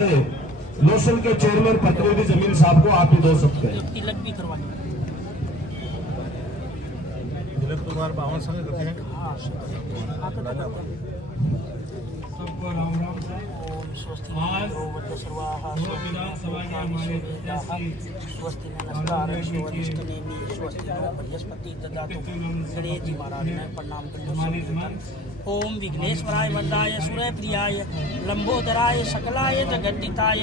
Lotion के chairman प्रतिनिधि जमीन साहब को आप ही दो सकते हैं। तिलक भी करवानी तिलक तो बार बावन संग करते हैं। सबको राम राम। ओम स्वस्ति आज सर्वाहा विधानसभा के हमारे स्वस्ति नमस्कार स्वस्तिनेमि स्वस्ति नो बृहस्पति ददातु गणेश जी महाराज ने प्रणाम करते। ओम विघ्नेश्वराय वरदाय सूर्यप्रियाय लंबोदराय सकलाय जगद्दिताय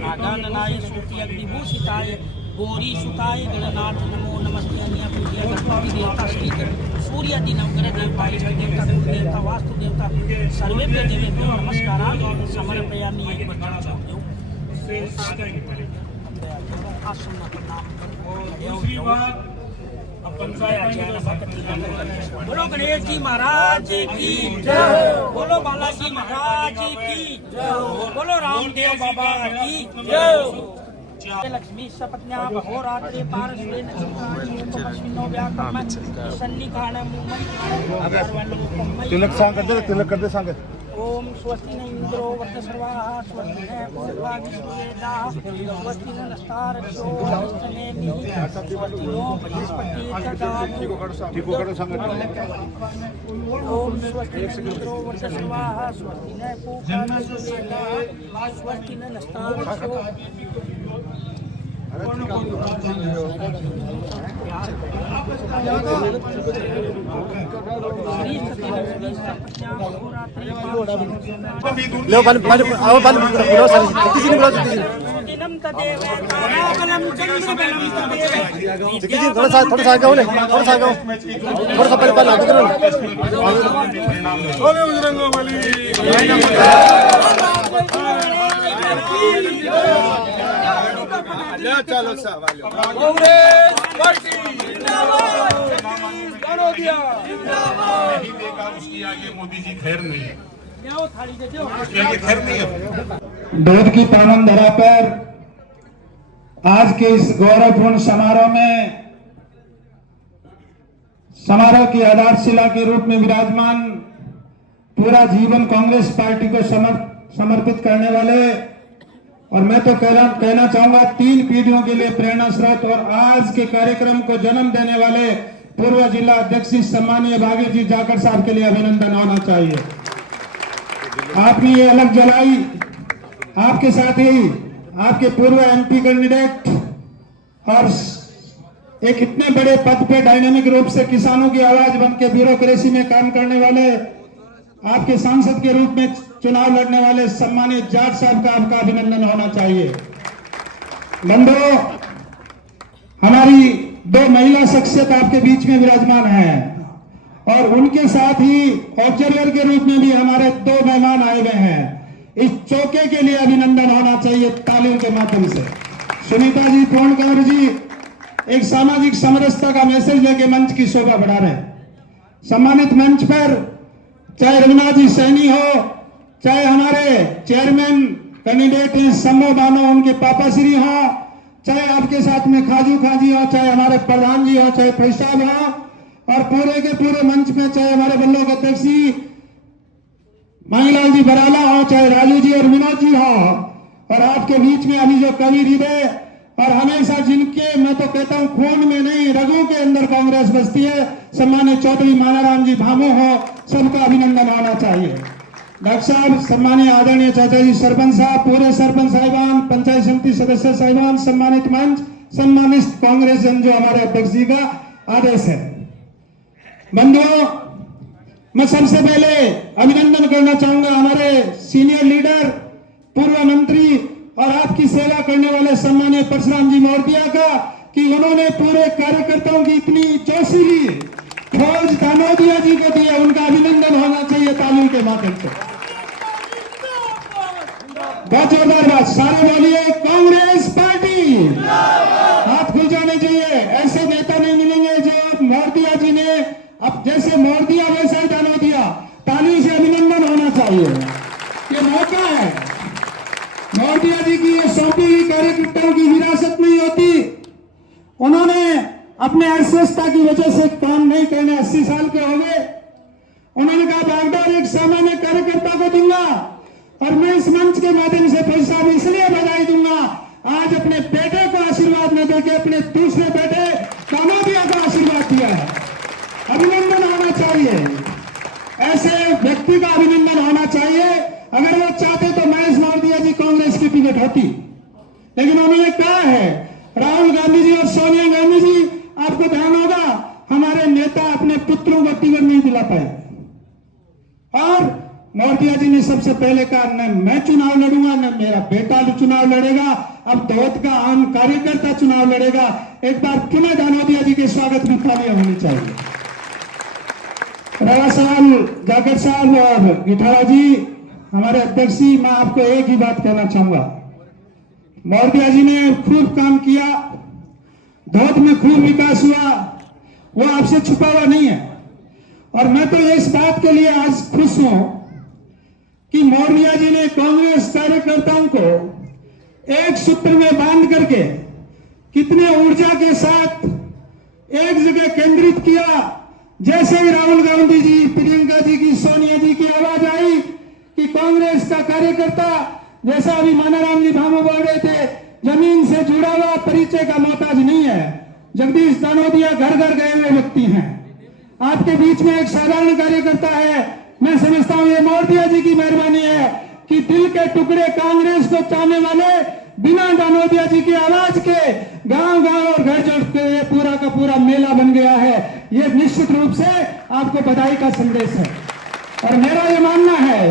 नागाननाय स्तुति अग्निभूषिताय गौरी सुताय गणनाथ नमो नमस्ते अन्य पूज्य गणपति देवता श्री सूर्यादि नवग्रह देवता इष्ट देवता कुल देवता वास्तु देवता सर्वेभ्यो देवेभ्यो नमस्कारान् समर्पयामि। एक बार छोड़ दो आसन प्रणाम बोलो गणेश जी महाराज की जय, बोलो बालाजी महाराज की जय, बोलो रामदेव बाबा की जय। लक्ष्मी सपत्न्या अहोरात्रे पारस्वे नक्षत्राणि व्याकर्म सन्निकाण तिलक सांग करते सांग। ओम स्वस्ति न इंद्रो वक्त सर्वाः स्वस्ति न पूर्वा विश्ववेदाः स्वस्ति न नस्तारक्षो स्वस्ति नो बृहस्पति ददातु। ओम स्वस्ति न इंद्रो वक्त सर्वाः स्वस्ति न पूर्वा विश्ववेदाः स्वस्ति न नस्तारक्षो लो बल बल आओ बल बोलो सर किसी ने बोला दिनम तदेव ताराबलम चंद्रबलम तदेव किसी थोड़ा सा गाओ ने थोड़ा सा पहले बल आगे करो। बोले बजरंगबली चलो कांग्रेस पार्टी जिंदाबाद। उसकी आगे मोदी जी खैर नहीं है, थाली दे दो खैर नहीं है। दूध की पावन धरा पर आज के इस गौरवपूर्ण समारोह की आधारशिला के रूप में विराजमान पूरा जीवन कांग्रेस पार्टी को समर्पित करने वाले और मैं तो कहना चाहूंगा 3 पीढ़ियों के लिए प्रेरणा स्रोत और आज के कार्यक्रम को जन्म देने वाले पूर्व जिला अध्यक्ष सम्मानीय भागीर जी जाकर साहब के लिए अभिनंदन होना चाहिए। आपने ये अलग जलाई, आपके साथ ही आपके पूर्व एमपी कैंडिडेट और एक इतने बड़े पद पे डायनामिक रूप से किसानों की आवाज बन के ब्यूरोक्रेसी में काम करने वाले आपके सांसद के रूप में चुनाव लड़ने वाले सम्मानित जाट साहब का आपका अभिनंदन होना चाहिए। बंधुओं, हमारी 2 महिला शख्सियत आपके बीच में विराजमान है और उनके साथ ही ऑब्जर्वर के रूप में भी हमारे 2 मेहमान आए हुए हैं। इस चौके के लिए अभिनंदन होना चाहिए तालियों के माध्यम से। सुनीता जी फोनकर जी एक सामाजिक समरसता का मैसेज लेके मंच की शोभा बढ़ा रहे हैं। सम्मानित मंच पर चाहे रघुनाथ जी सैनी हो, चाहे हमारे चेयरमैन कैंडिडेट हैं सम्मो बानो उनके पापा श्री हो, चाहे आपके साथ में खाजू खाजी हो, चाहे हमारे प्रधान जी हो, चाहे पैसाब हो और पूरे के पूरे मंच में चाहे हमारे बल्लों के अध्यक्ष जी मांगलाल जी बराला हो, चाहे राजू जी और विनोद जी हो और आपके बीच में अभी जो कवि हृदय और हमेशा जिनके मैं तो कहता हूं खून में नहीं रगों के अंदर कांग्रेस बसती है, सम्मानित चौधरी मानाराम जी भामो हो, सबका अभिनंदन होना चाहिए। डॉक्टर साहब, सम्मानीय आदरणीय चाचा जी सरपंच साहब, पूरे सरपंच साहिबान, पंचायत समिति सदस्य साहिबान, सम्मानित मंच, सम्मानित कांग्रेस जन जो हमारे अध्यक्ष जी का आदेश है। बंधुओं, मैं सबसे पहले अभिनंदन करना चाहूंगा हमारे सीनियर लीडर, पूर्व मंत्री और आपकी सेवा करने वाले सम्मानीय परशुराम जी मौर्तिया का कि उन्होंने पूरे कार्यकर्ताओं की इतनी जोशीली फौज दानोदिया जी को दिया, उनका अभिनंदन होना चाहिए तालियों के माध्यम से। बहुत जोरदार बात, सारे बोलिए कांग्रेस पार्टी, हाथ खुल जाने चाहिए। ऐसे नेता नहीं मिलेंगे जो मौर्तिया जी ने अब जैसे मौर्तिया वैसा ही दानोदिया, ताली से अभिनंदन होना चाहिए। ये मौका है, मौर्तिया जी की ये सौंपी हुई कार्यकर्ताओं की विरासत नहीं होती। उन्होंने अपने अस्वस्थता की वजह से काम नहीं करने 80 साल के हो गए। उन्होंने कहा बागडोर एक सामान्य कार्यकर्ता को दूंगा और मैं इस मंच के माध्यम से पैसा भी आज अपने बेटे को आशीर्वाद न देके अपने दूसरे बेटे दानोदिया को आशीर्वाद दिया है। अभिनंदन होना चाहिए, ऐसे व्यक्ति का अभिनंदन होना चाहिए। अगर वो चाहते तो महेश मालवीय जी कांग्रेस की टिकट होती, लेकिन उन्होंने कहा है राहुल गांधी जी और सोनिया गांधी जी, आपको ध्यान होगा हमारे नेता अपने पुत्रों को टिकट नहीं दिला पाए, और मालवीय जी ने सबसे पहले कहा न मैं चुनाव लड़ूंगा न मेरा बेटा चुनाव लड़ेगा, अब धौत का आम कार्यकर्ता चुनाव लड़ेगा। एक बार पुनः दानोदिया जी के स्वागत में तालियां होनी चाहिए। राणा साहब, जाकर साहब और गिठाड़ा जी, हमारे अध्यक्ष जी, मैं आपको एक ही बात कहना चाहूंगा, मालवीय जी ने खूब काम किया, धौत में खूब विकास हुआ, वो आपसे छुपा हुआ नहीं है। और मैं तो इस बात के लिए आज खुश हूं कि मालवीय जी ने कांग्रेस कार्यकर्ताओं को एक सूत्र में बांध करके कितने ऊर्जा के साथ एक जगह केंद्रित किया। जैसे ही राहुल गांधी जी, प्रियंका जी की, सोनिया जी की आवाज आई कि कांग्रेस का कार्यकर्ता, जैसा अभी मानाराम जी भामो बोल रहे थे, जमीन से जुड़ा हुआ, परिचय का मोहताज नहीं है। जगदीश दानोदिया घर घर गए हुए व्यक्ति हैं, आपके बीच में एक साधारण कार्यकर्ता है। मैं समझता हूं ये मालवीय जी की मेहरबानी है कि दिल के टुकड़े कांग्रेस को चाहने वाले बिना दानोदिया जी की आवाज के गांव गांव और घर जोड़ के ये पूरा का पूरा मेला बन गया है। ये निश्चित रूप से आपको बधाई का संदेश है। और मेरा ये मानना है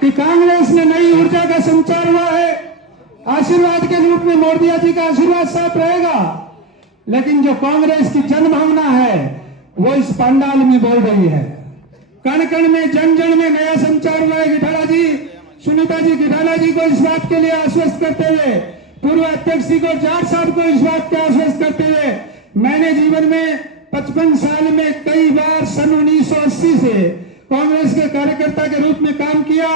कि कांग्रेस में नई ऊर्जा का संचार हुआ है। आशीर्वाद के रूप में मालवीय जी का आशीर्वाद साथ रहेगा, लेकिन जो कांग्रेस की जनभावना है वो इस पंडाल में बोल रही है। कण कण में, जन जन में नया संचार हुआ है। गिठाड़ा जी, सुनीता जी गिठाड़ा जी को इस बात के लिए आश्वस्त करते हुए, पूर्व अध्यक्ष जी को, जाट साहब को इस बात के आश्वस्त करते हुए, मैंने जीवन में 55 साल में कई बार सन 1980 से कांग्रेस के कार्यकर्ता के रूप में काम किया।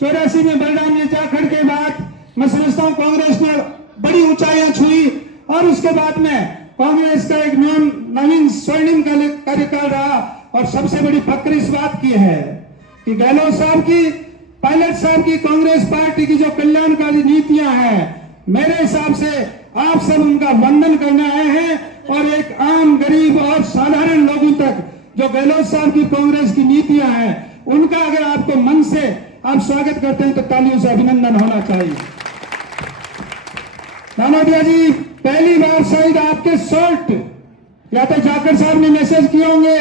84 में बलराम जी जाखड़ के बाद मैं समझता हूं कांग्रेस ने बड़ी ऊंचाइयां छुई, और उसके बाद में कांग्रेस का एक नवीन स्वर्णिम कार्यकाल रहा। और सबसे बड़ी फक्र इस बात की है कि गहलोत साहब की, पायलट साहब की, कांग्रेस पार्टी की जो कल्याणकारी नीतियां हैं, मेरे हिसाब से आप सब उनका वंदन करने आए हैं। और एक आम गरीब और साधारण लोगों तक जो गहलोत साहब की कांग्रेस की नीतियां हैं, उनका अगर आपको मन से आप स्वागत करते हैं तो तालियों से अभिनंदन होना चाहिए। दानोदिया जी, पहली बार शायद आपके शॉर्ट या तो जाकर साहब ने मैसेज किए होंगे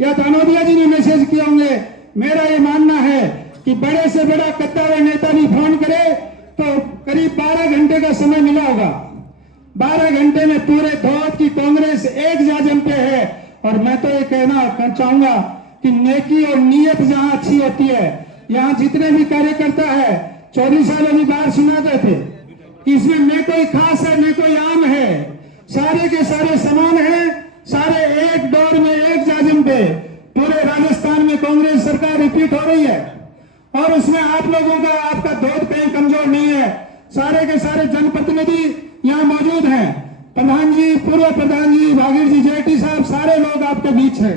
या दानोदिया जी ने मैसेज किए होंगे। मेरा ये मानना है कि बड़े से बड़ा कद्दावर नेता भी फोन करे तो करीब 12 घंटे का समय मिला होगा। 12 घंटे में पूरे धौत की कांग्रेस एक जाजम पे है। और मैं तो ये कहना चाहूंगा कि नेकी और नीयत जहां अच्छी होती है, यहां जितने भी कार्यकर्ता है, 24 साल अभी बाहर सुनाते थे कि इसमें न कोई खास है न कोई आम है, सारे के सारे समान हैं, सारे एक दौर में एक जाजिम पे। पूरे राजस्थान में कांग्रेस सरकार रिपीट हो रही है और उसमें आप लोगों का, आपका दौर कहीं कमजोर नहीं है। सारे के सारे जनप्रतिनिधि यहाँ मौजूद हैं, प्रधान जी, पूर्व प्रधान जी, भागीर जी, जेटी साहब, सारे लोग आपके बीच हैं,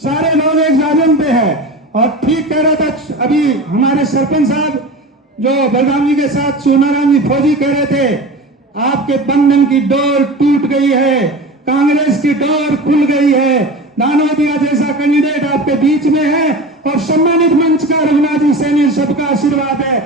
सारे लोग एक जाजिम पे है। और ठीक कह रहा था अभी हमारे सरपंच साहब जो बलराम जी के साथ सोनाराम जी फौजी कह रहे थे, आपके बंधन की डोर टूट गई है, कांग्रेस की डोर खुल गई है। दानोदिया जैसा कैंडिडेट आपके बीच में है और सम्मानित मंच का रघुनाथ जी सैनी सबका आशीर्वाद है।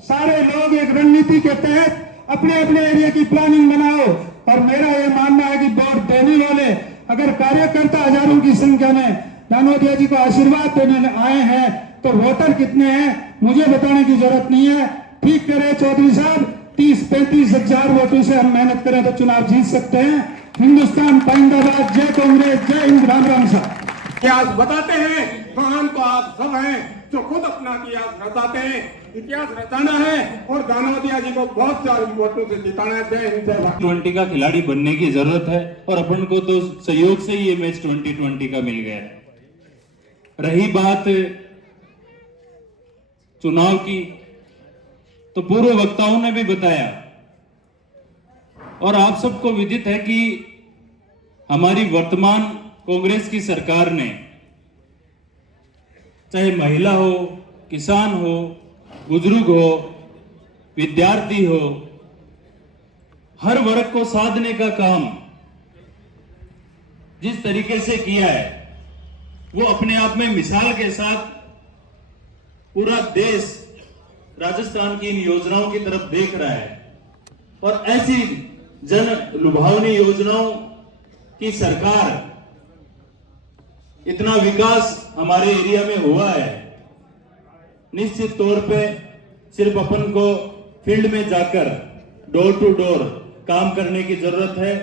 सारे लोग एक रणनीति के तहत अपने अपने एरिया की प्लानिंग बनाओ। और मेरा यह मानना है कि वोट देने वाले अगर कार्यकर्ता हजारों की संख्या में दानोदिया जी को आशीर्वाद देने आए हैं तो वोटर कितने हैं मुझे बताने की जरूरत नहीं है। ठीक करे चौधरी साहब, 30-35 हजार वोटों से हम मेहनत करें तो चुनाव जीत सकते हैं। हिंदुस्तान पाइंदाबाद, जय कांग्रेस, जय हिंद, राम राम साहब। इतिहास बताते हैं, महान तो आप सब हैं जो खुद अपना इतिहास रचाते हैं। इतिहास रचाना है और दानोदिया जी को बहुत सारे वोटों से जिताना है। जय हिंद, जय भारत। 20 का खिलाड़ी बनने की जरूरत है और अपन को तो सहयोग से ही ये मैच 2020 का मिल गया है। रही बात चुनाव की, तो पूर्व वक्ताओं ने भी बताया और आप सबको विदित है कि हमारी वर्तमान कांग्रेस की सरकार ने, चाहे महिला हो, किसान हो, बुजुर्ग हो, विद्यार्थी हो, हर वर्ग को साधने का काम जिस तरीके से किया है वो अपने आप में मिसाल के साथ पूरा देश राजस्थान की इन योजनाओं की तरफ देख रहा है। और ऐसी जन लुभावनी योजनाओं की सरकार, इतना विकास हमारे एरिया में हुआ है, निश्चित तौर पे सिर्फ अपन को फील्ड में जाकर डोर टू डोर काम करने की जरूरत है।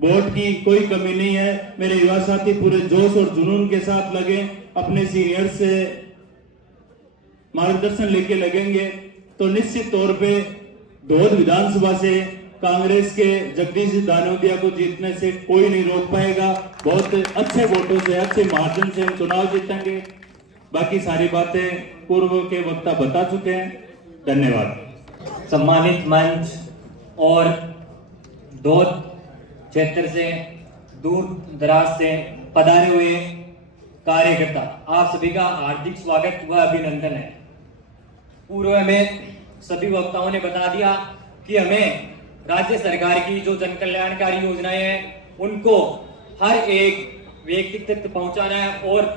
वोट की कोई कमी नहीं है। मेरे युवा साथी पूरे जोश और जुनून के साथ लगे, अपने सीनियर से मार्गदर्शन लेके लगेंगे तो निश्चित तौर पे धोद विधानसभा से कांग्रेस के जगदीश दानोदिया को जीतने से कोई नहीं रोक पाएगा। बहुत अच्छे वोटों से, अच्छे मार्जिन से हम चुनाव जीतेंगे। बाकी सारी बातें पूर्व के वक्ता बता चुके हैं। धन्यवाद। सम्मानित मंच और धोद क्षेत्र से दूर दराज से पधारे हुए कार्यकर्ता, आप सभी का हार्दिक स्वागत व अभिनंदन है। पूर्व में सभी वक्ताओं ने बता दिया कि हमें राज्य सरकार की जो जन कल्याणकारी योजनाएं हैं उनको हर एक व्यक्ति तक पहुंचाना है और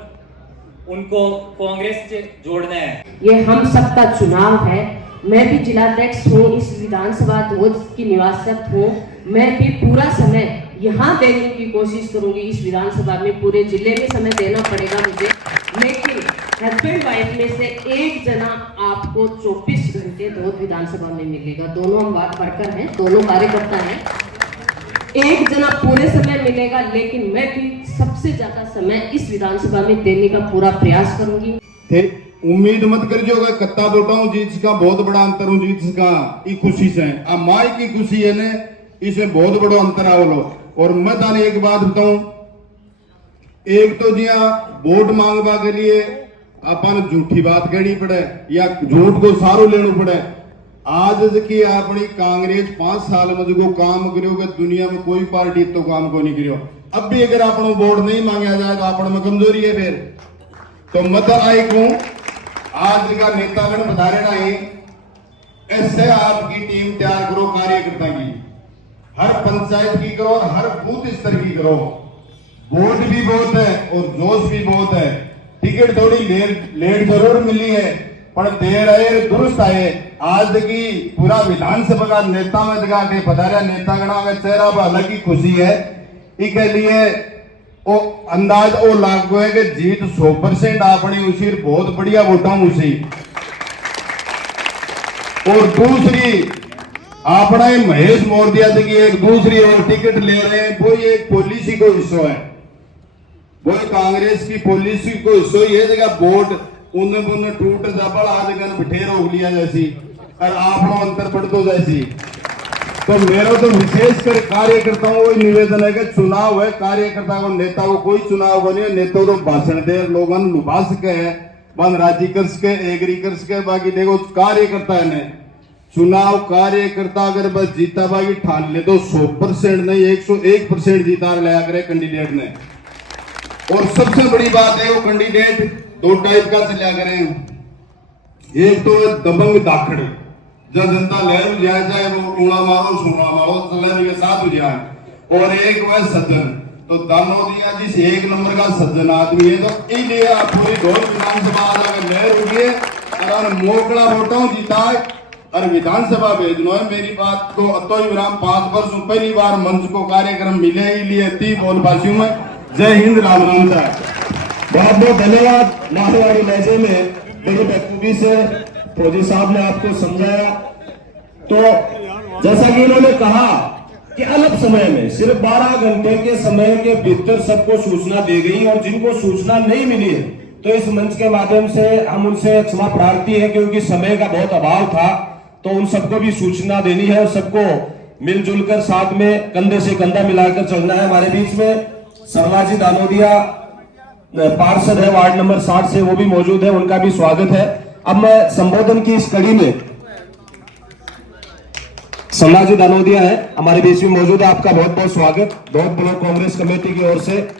उनको कांग्रेस से जोड़ना है। ये हम सबका चुनाव है। मैं भी जिलाध्यक्ष हूँ, इस विधानसभा धोद की निवासक हूँ। मैं भी पूरा समय यहाँ देने की कोशिश करूंगी। इस विधानसभा में पूरे जिले में समय देना पड़ेगा मुझे, लेकिन हस्बैंड वाइफ में से एक जना आपको 24 घंटे धोद विधानसभा में मिलेगा। दोनों हम बात वर्कर हैं, दोनों कार्यकर्ता हैं। एक जना पूरे समय मिलेगा, लेकिन मैं भी सबसे ज्यादा समय इस विधानसभा में देने का पूरा प्रयास करूंगी। उम्मीद मत कर जो कत्ता बोटाऊं जीत सका, बहुत बड़ा अंतर हूं जीत सका। ई खुशी से आ माई की खुशी है ने, इसमें बहुत बड़ा अंतर आवलो। और मैं ताने एक बात बताऊं, एक तो जिया वोट मांगवा के लिए अपन झूठी बात कहनी पड़े या झूठ को सारो लेना पड़े। आज की अपनी कांग्रेस 5 साल में जो काम करोगे दुनिया में कोई पार्टी तो काम को नहीं करो। अब भी अगर अपन वोट नहीं मांगा जाए तो अपन में कमजोरी है। फिर तो मत आई को आज का नेतागण बता रहे हैं, ऐसे आपकी टीम तैयार करो कार्यकर्ता की, हर पंचायत की करो, हर बूथ स्तर की करो। वोट भी बहुत है और जोश भी बहुत है। टिकट थोड़ी लेट जरूर मिली है, पर देर आए दुरुस्त आए। आज की पूरा विधानसभा का नेता में दिखा के पधारा नेतागणा का चेहरा पर अलग ही खुशी है। इसके लिए वो अंदाज वो लागू है कि जीत 100% अपनी उसी बहुत बढ़िया वोटा उसी। और दूसरी अपना महेश मोरदिया की एक दूसरी और टिकट ले रहे हैं, वो एक पॉलिसी को हिस्सा है, वो कांग्रेस की पॉलिसी को हिस्सा ही है। जगह वोट उन्हें बुन टूट जापड़ आज कर बिठे रोक लिया जैसी और आप अंतर पड़तो जैसी। तो मेरा तो विशेषकर कार्यकर्ताओं को निवेदन है कि चुनाव है, कार्यकर्ता को नेता को कोई चुनाव को नहीं है। नेता को भाषण दे लोगों लुभा सके है, बन राजी कर सके, एग्री कर सके। बाकी देखो कार्यकर्ता है ने चुनाव, कार्यकर्ता अगर बस जीता बाकी ठान ले तो 100% नहीं 101% जीता लिया करे कैंडिडेट ने। और सबसे बड़ी बात है वो कैंडिडेट 2 टाइप का चलिया करें। एक तो दबंग दाखड़, जब जनता लहर जाए चाहे वो टूणा मारो सुना मारो चलने के साथ हो जाए। और एक वह सज्जन, तो दानोदिया जी 1 नंबर का सज्जन आदमी है। तो इसलिए पूरी धोद विधानसभा लहर हुई है और मोकड़ा वोटों जीता और विधानसभा भेजनो है। मेरी बात को अतो विराम 5 वर्ष पहली बार मंच को कार्यक्रम मिले, इसलिए 3 बोलबाजियों में जय हिंद, राम राम साहब। बहुत बहुत धन्यवाद। मारवाड़ी लहजे में बड़ी बखूबी से फौजी साहब ने आपको समझाया। तो जैसा कि इन्होंने कहा कि अल्प समय में सिर्फ 12 घंटे के समय के भीतर सबको सूचना दी गई और जिनको सूचना नहीं मिली है तो इस मंच के माध्यम से हम उनसे क्षमा प्रार्थी है, क्योंकि समय का बहुत अभाव था। तो उन सबको भी सूचना देनी है और सबको मिलजुल कर साथ में कंधे से कंधा मिलाकर चलना है। हमारे बीच में सरलाजी दानोदिया पार्षद है वार्ड नंबर 60 से, वो भी मौजूद है, उनका भी स्वागत है। अब मैं संबोधन की इस कड़ी में सरलाजी दानोदिया है हमारे बीच में मौजूद है, आपका बहुत बहुत स्वागत धोद ब्लॉक कांग्रेस कमेटी की ओर से।